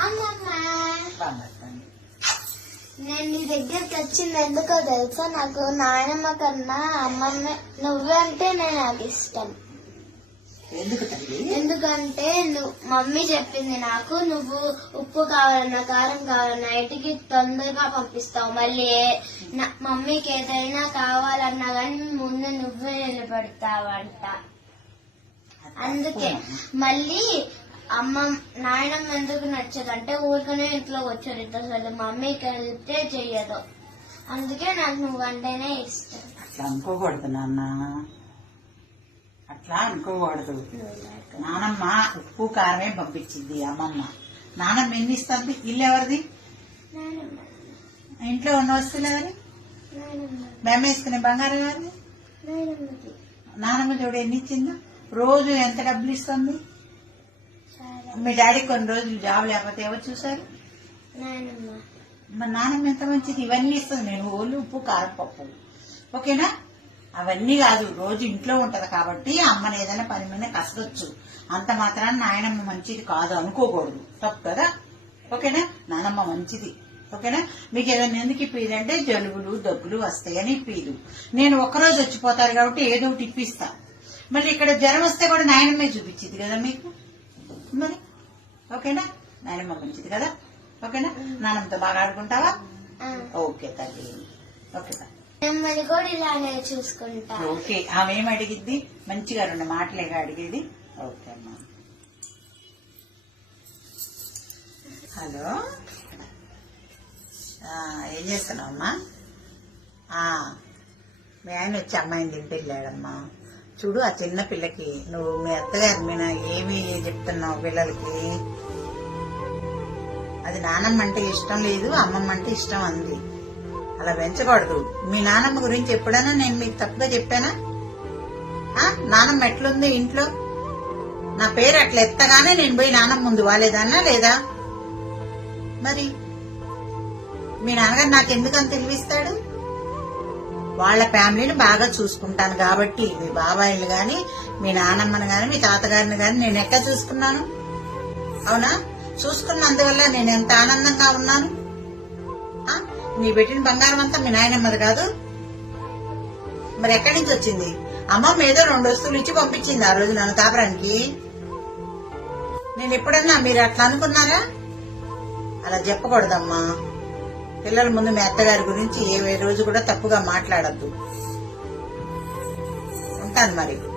నేను నీ దగ్గరికి వచ్చింది ఎందుకో తెలుసా? నాకు నాయనమ్మ కన్నా అమ్మమ్మ నువ్వే అంటే నాకు ఇష్టం. ఎందుకంటే మమ్మీ చెప్పింది నాకు, నువ్వు ఉప్పు కావాలన్నా కారం కావాలన్నా ఇంటికి తొందరగా పంపిస్తావు. మళ్ళీ మమ్మీకి ఏదైనా కావాలన్నా కానీ ముందు నువ్వే నిలబెడతావంట. అందుకే మళ్ళీ నాయనమ్మ ఎందుకు నచ్చదంటే ఊరికనే ఇంట్లో వచ్చారు అసలు మమ్మీకి వెళ్తే చెయ్యదు. అందుకే నాకు నువ్వంటేనే ఇష్టం. అట్లా అనుకోకూడదు నాన్న, అట్లా అనుకోకూడదు. నానమ్మ ఉప్పు కారమే పంపించింది అమ్మమ్మ. నానమ్మ ఎన్ని ఇస్తుంది? ఇల్లు ఎవరిది? ఇంట్లో ఉన్న వస్తువులు ఎవరి? మేము వేసుకునే బంగారం ఎవరిది? నానమ్మ చూడు ఎన్ని ఇచ్చిందో. రోజు ఎంత డబ్బులు ఇస్తుంది? మీ డాడీ కొన్ని రోజులు జాబ్ లేకపోతే ఎవరు చూసారు? మా నాన్నమ్మ ఎంత మంచిది, ఇవన్నీ ఇస్తుంది. నేను ఓళ్ళు ఉప్పు కారం పప్పు, ఓకేనా? అవన్నీ కాదు, రోజు ఇంట్లో ఉంటది కాబట్టి అమ్మని ఏదైనా పని మీద కసరొచ్చు. అంత మాత్రాన నాయనమ్మ మంచిది కాదు అనుకోకూడదు, తప్పు కదా? ఓకేనా? నానమ్మ మంచిది, ఓకేనా? మీకు ఏదైనా ఎందుకు ఇప్పిది అంటే జలుబులు దగ్గులు వస్తాయని ఇప్పిదు. నేను ఒక్కరోజు వచ్చిపోతారు కాబట్టి ఏదో ఒకటి ఇప్పిస్తా. మళ్ళీ ఇక్కడ జ్వరం వస్తే కూడా నాయనమ్మే చూపించింది కదా మీకు మరి, ఓకేనా? నాయనమ్మ మంచిది కదా, ఓకేనా? నాన్నమ్మతో బాగా ఆడుకుంటావా? ఓకే తల్లి, ఓకే మిమ్మల్ని కూడా ఇలానే చూసుకుంటా. ఓకే, ఆమె ఏం అడిగిద్ది? మంచిగా 2 మాటలేగా అడిగేది. ఓకే అమ్మా. హలో, ఏం చేస్తున్నావు అమ్మా? మీ ఆయన వచ్చి అమ్మాయిని తింటే వెళ్ళాడమ్మా. చూడు, ఆ చిన్న పిల్లకి నువ్వు మీ అత్తగారి మీద ఏమి చెప్తున్నావు పిల్లలకి? అది నానమ్మ అంటే ఇష్టం లేదు, అమ్మమ్మ అంటే ఇష్టం అంది. అలా పెంచకూడదు. మీ నానమ్మ గురించి ఎప్పుడైనా నేను మీకు తప్పుగా చెప్పానా? నానమ్మ ఎట్లుంది ఇంట్లో? నా పేరు అట్లా ఎత్తగానే నేను పోయి నానమ్మ ముందు వాలేదన్నా లేదా? మరి మీ నాన్నగారు నాకెందుకని తెలివిస్తాడు? వాళ్ళ ఫ్యామిలీని బాగా చూసుకుంటాను కాబట్టి. మీ బాబాయిలు గాని, మీ నానమ్మని గాని, మీ తాతగారిని గాని నేను ఎక్కడ చూసుకున్నాను? అవునా? చూసుకున్నందువల్ల నేను ఎంత ఆనందంగా ఉన్నాను. నీ పెట్టిన బంగారం అంతా మీ నాయనమ్మది కాదు మరి ఎక్కడి నుంచి వచ్చింది? అమ్మమ్మ ఏదో 2 వస్తువులు ఇచ్చి పంపించింది ఆ రోజు నన్ను కాపురానికి. నేను ఎప్పుడన్నా మీరు అట్లా అనుకున్నారా? అలా చెప్పకూడదమ్మా. పిల్లల ముందు మీ అత్తగారి గురించి ఏ రోజు కూడా తప్పుగా మాట్లాడద్దు. ఉంటాను మరి.